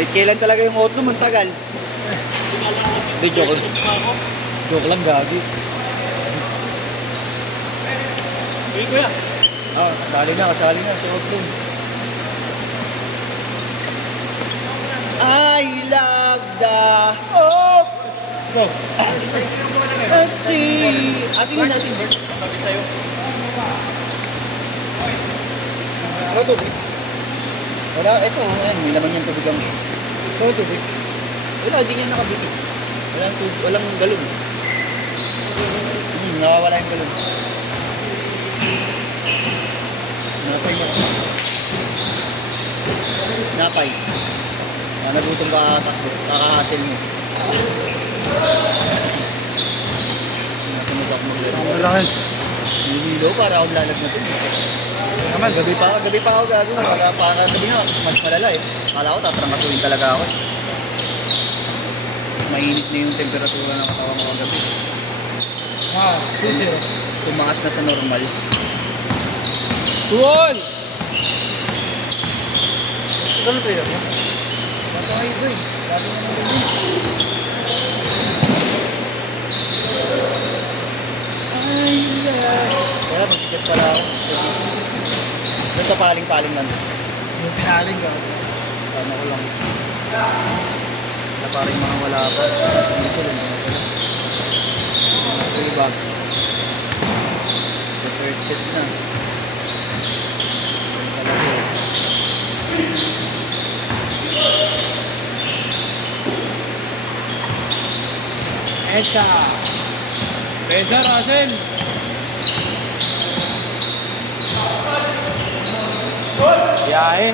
Eh, kailan talaga yung outlo? Magtagal. Hindi, joke lang. Joke lang, gagi. Ah, kasali na sa outlo. I love the hope. Go. See. Atin natin. Sabi sa'yo. Ano tubig? Wala, ito. Ayan, may laman yan tubig ang... Ano tubig? Wala, di niya nakabili. Walang galon. Nakawala yung galon. Napay mo. Napay. Nagutom ka takbo. Kakahasil mo. Natunod ako mo. Malaki. Nililo para akong lalag na ito. Naman, gabi pa ako gagawin. Para gabi na, mas malala eh. Kala ko tatramasuin talaga ako eh. Mainit na yung temperatura ng katawan ko kagabi. Ah, 2-0. Tumaas na sa normal. Tuol! Ano tayo mo? Bato nga ito eh. Bato nga naman ito. Ay, kaya mag-get pala ako. Doon sa paling-paling na. Yung pinaling ka. Tama ko lang. Na parang mga wala pa. Sinisol lang. Ito yung bag. The third set na. Echa! Pesa, Russell! Biyahe!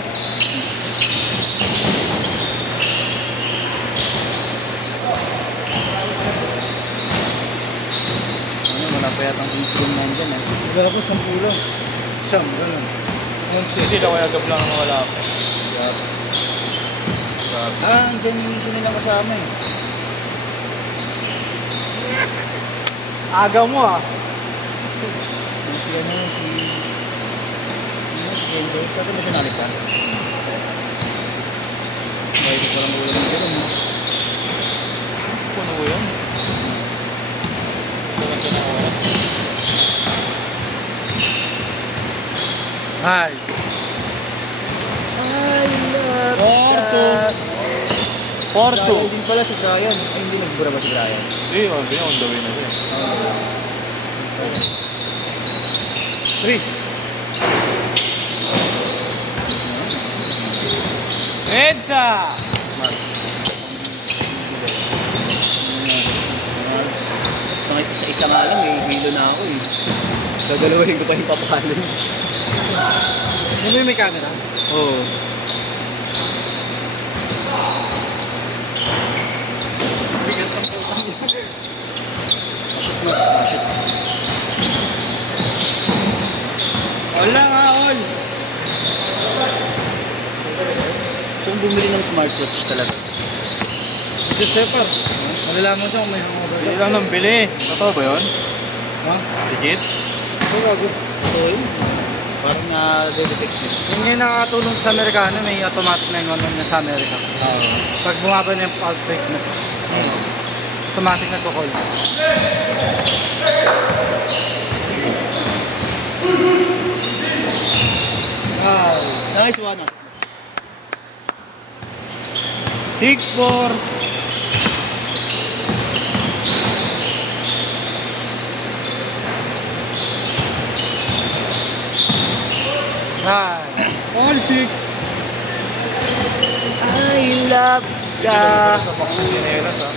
Wala pa yatang insulin na dyan eh. Wala po 10 lang. Siyam, gano'n. Hindi na kaya gablang ang wala ako. Ah, dyan yung isa nilang kasama eh. Agaw mo ah. Yung si ano, si Kenzo. Sabi na sinalik ka? Bahay ko parang ulam ng gano'n. Puno ko yun. Maganda na oras. Nice. I love Porto. that. Porto. Brian din pala si Brian. Ay, hindi nagbura ba si Brian? Hindi, on the way na siya. 3. Edsa! Smart. Sa isa nga lang eh, hilo na ako eh. Gagalawahin ko pa yung papalo. Ano yung may camera? Oo. Bigat ang putang niya. Wala nga, all. So, bumili ng smartwatch talaga. Just pepper. Malalaman siya kung may hangover. Hindi lang nang bili. Totoo ba yun? Ha? Legit? Ito gago. So, yun. Parang na-detect yun. Yung ngayon nakakatulong sa Amerikano, may automatic na yung na sa Amerika. Oo. Pag bumaba na yung pulse rate mo, automatic na to-call. Nice one. 6-4. All 6. I love the Sa box ng pinelas ha.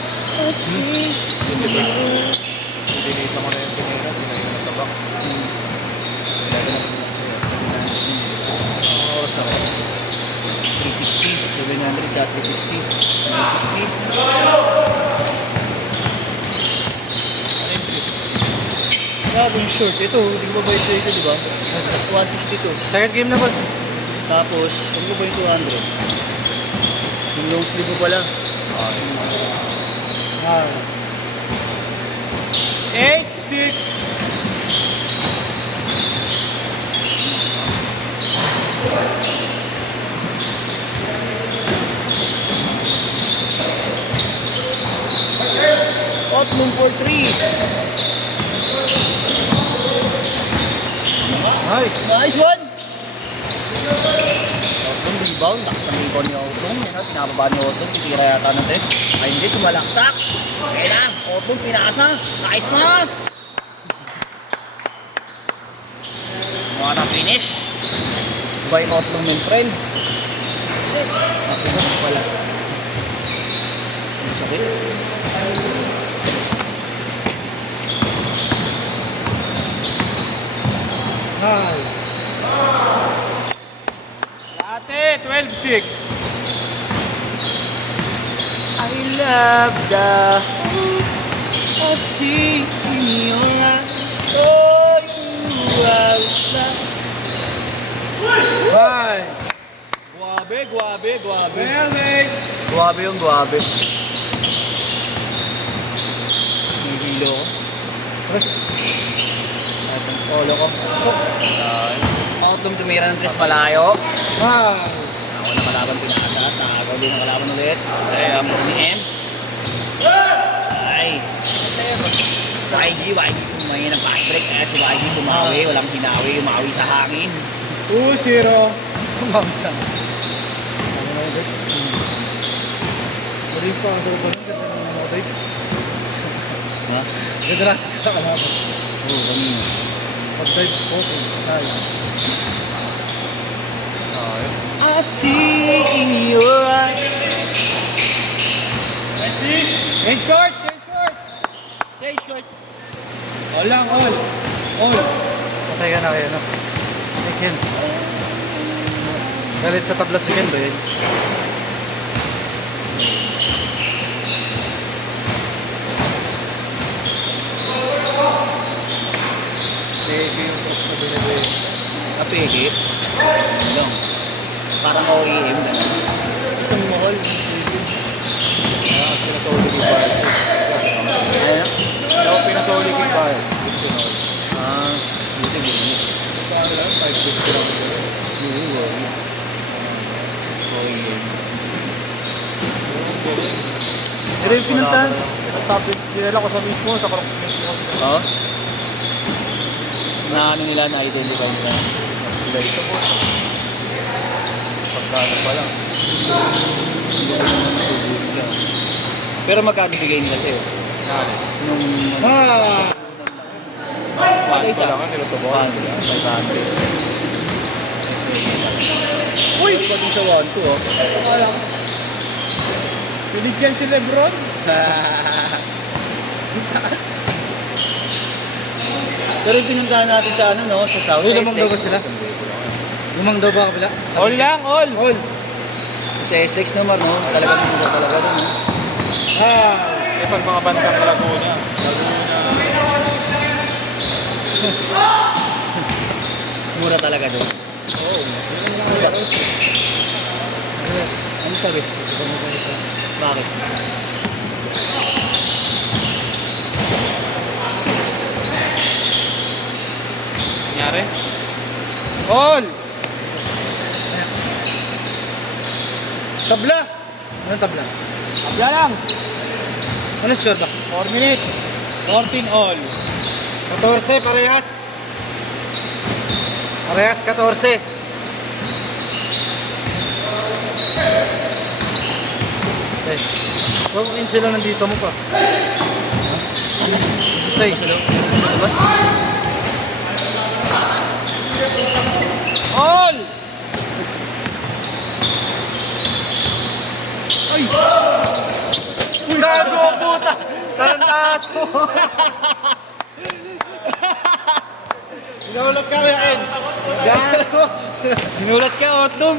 Dinisa ko na yung pinelas. Sinayin na sa box. oras ako. 360. 700 dot 360. 960. Grabe yung short. Ito, hindi ko ba ba ito di ba? 162. Second game na, boss. Tapos, hindi ko ba yung 200? Yung long sleeve mo pala. Nice. 8-6. Nice. Nice one! Otong rebound, lakas ng rebound ni Otong. Yan na, pinababa ni Otong, titira yata ng tres. Ay hindi, sumalaksak. Ayan na, Otong pinasa. Nice pass! Mga na finish. Diba yung Otong men friends? Nakinos pala. Ang sakit. Nice. Ate, 12-6. I love the I see in your eyes. Oh, you are love. Nice. Guwabe, guwabe, guwabe. Guwabe yung guwabe. Hihilo ko. Press. Sa itong polo ko. Outdoom tumira ng tres malayo. Nice. Ako na kalaban pinasa. Nakagaw din ang kalaban ulit. Ay, amor ni Ems. Ay. YG kumain ng fast break. Kaya si YG bumawi. Walang hinawi. Umawi sa hangin. 2-0. Kumamsa. Ano na yun, Dave? Mali pa ang sarap ng ganda ng mga Dave. Ha? Gadras ka sa kalaban. Oo, kanina. Pag-dive, okay. Nice. I see in your eyes. Change short! Change short! Say short. All lang, all. All. Patay ka na kayo, no? Hey, Ken. Galit sa tabla si Ken ba yun? Peke yung touch na binibig. Napigit. Ano? Parang OEM. Isang mahal. Pinasoli ko ba? Ano? Ako pinasoli ko ba? Ah, buti buti. Paano lang? 5-6 lang. OEM. Ito yung pinuntahan. Ito topic. Dinala ko sa mismo, sa Crocs mismo. Oo? Na ano nila, na-identify nila. Sila ito po. Pagkano pa lang. Pero magkano bigay nila sa'yo? Nani? Nung... Ah! Paano Isa. pa lang ang nilutubuhan? 500. Uy! Pati sa 1-2 oh. Alam. Binigyan si Lebron. Pero yung pinuntahan natin sa ano no, sa South Uy, lamang daw ba sila? Lumang daw ba kabila? All lang, all! All. Sa SLEX naman no, talagang mura talaga doon. No? Ah! Eh, pag mga bandang Laguna. Mura talaga doon. Oo. Ano sabi? Bakit? Nangyari? All! Tabla! Anong tabla? Abla lang! Ano score ba? 4 minutes. 14 all. 14, parehas. Parehas, 14. Okay. Huwag sila nandito mo pa. 16. Labas? All! Ay! Uy, gago, puta! Tarantado! Naulot ka, Kuya Ken. Gago! Ginulat ka, Otlum.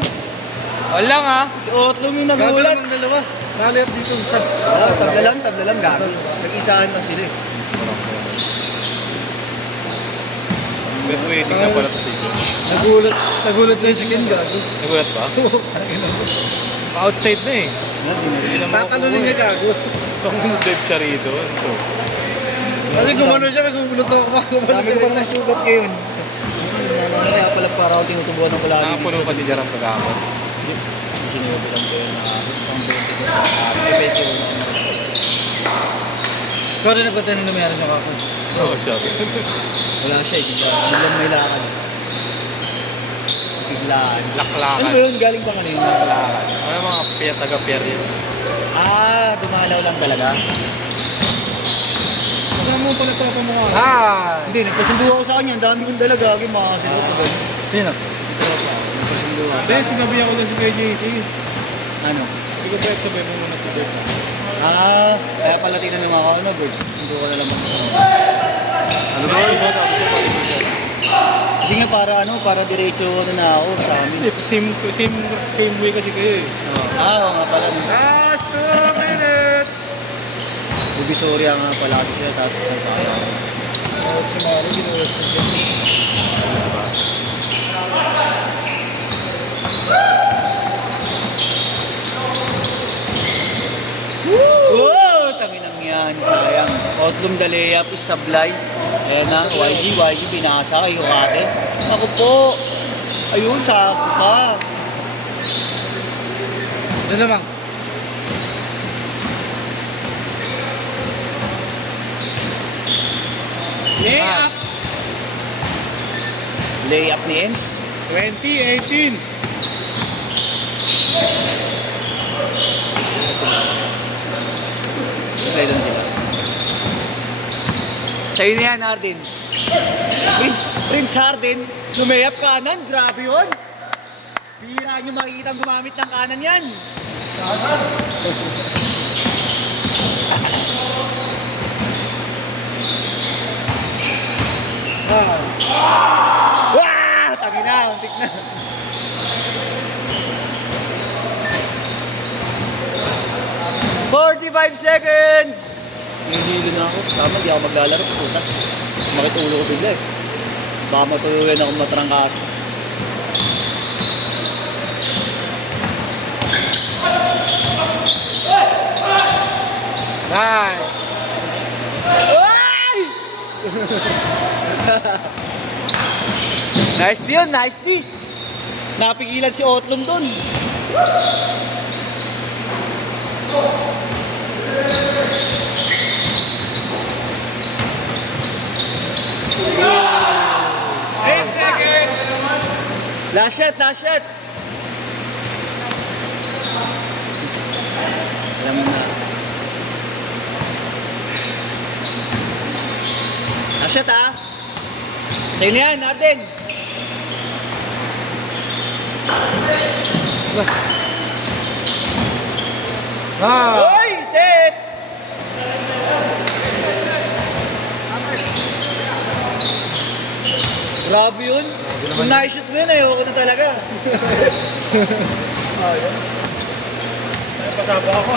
All lang ha? Si Otlum yung Gago nagulat. lang ang dalawa. Rally up dito. Isa. Ah, tabla lang gago. Nag-isahan lang sila eh. But waiting na pala to si Joe. Nagulat sa'yo si Ken, gago. Nagulat ba? Outside na eh. Hindi na Tatalunin ka, gago. Pang dive siya rito. So, Kasi gumano siya, may gumulot ako pa. Dami ko pang nasugat ngayon. Kaya pala para ako tinutubuan ng palagi. nakapuno pa si Jaram sa gamot. Sinubo lang ko yun. Pang 20 ko sa 20 ko na. Ikaw rin nagpatanong na meron yung ako. Oo, siya. Wala siya eh. Biglang may lakad. Biglaan. Ano Laklakan. ba yun? Galing pa kanina. Laklakan. Ano mga taga-pier yun? Dumalaw lang talaga. Saan mo pala ito ako mukha? Hindi, nagpasundo ako sa kanya. Ang dami kong dalaga. Yung mga kasinod ko doon. Sino? Nagpasundo ako. Hindi, sinabi ako lang si KJC. Ano? Hindi ko pwede sabay mo muna si Bert. Kaya pala tinanong ako, ano, Bert? Sundo ko na lang ako. Ano ba yun? Kasi nga para diretso na ako sa amin. Same way kasi kayo eh. Oo nga pala. Last 2 minutes! Divisoria nga pala kasi siya, tapos sasaya ako. Si Mari, ginuwag siya. Wow! Tanginang yan, sayang. Outlum the layup is sablay. Ayan na, YG, binasa kayo kate. Ako po. Ayun, sako pa. Ano naman? Layup. Layup ni Ems. 2018. Try lang sila. Sa'yo na yan, Harden. Prince Harden, lumayap kanan. Grabe yun. Bihira nyo makikita gumamit ng kanan yan. Wah! Tangin na, untik na. "45 seconds!" Hihilo na ako. Tama, di ako maglalaro. Puta. Makitulo ko bigla eh. Baka matuluyan ako matrangkas. Nice! Ay! Nice D yun, nice D. Napigilan si Otlum dun. Last shot, last shot. Alam mo na. Last shot ah. Sa'yo na yan, Arden. Oy, set! Grabe yun. Kung na-shoot mo yun, ayoko na talaga. Pasaba ako.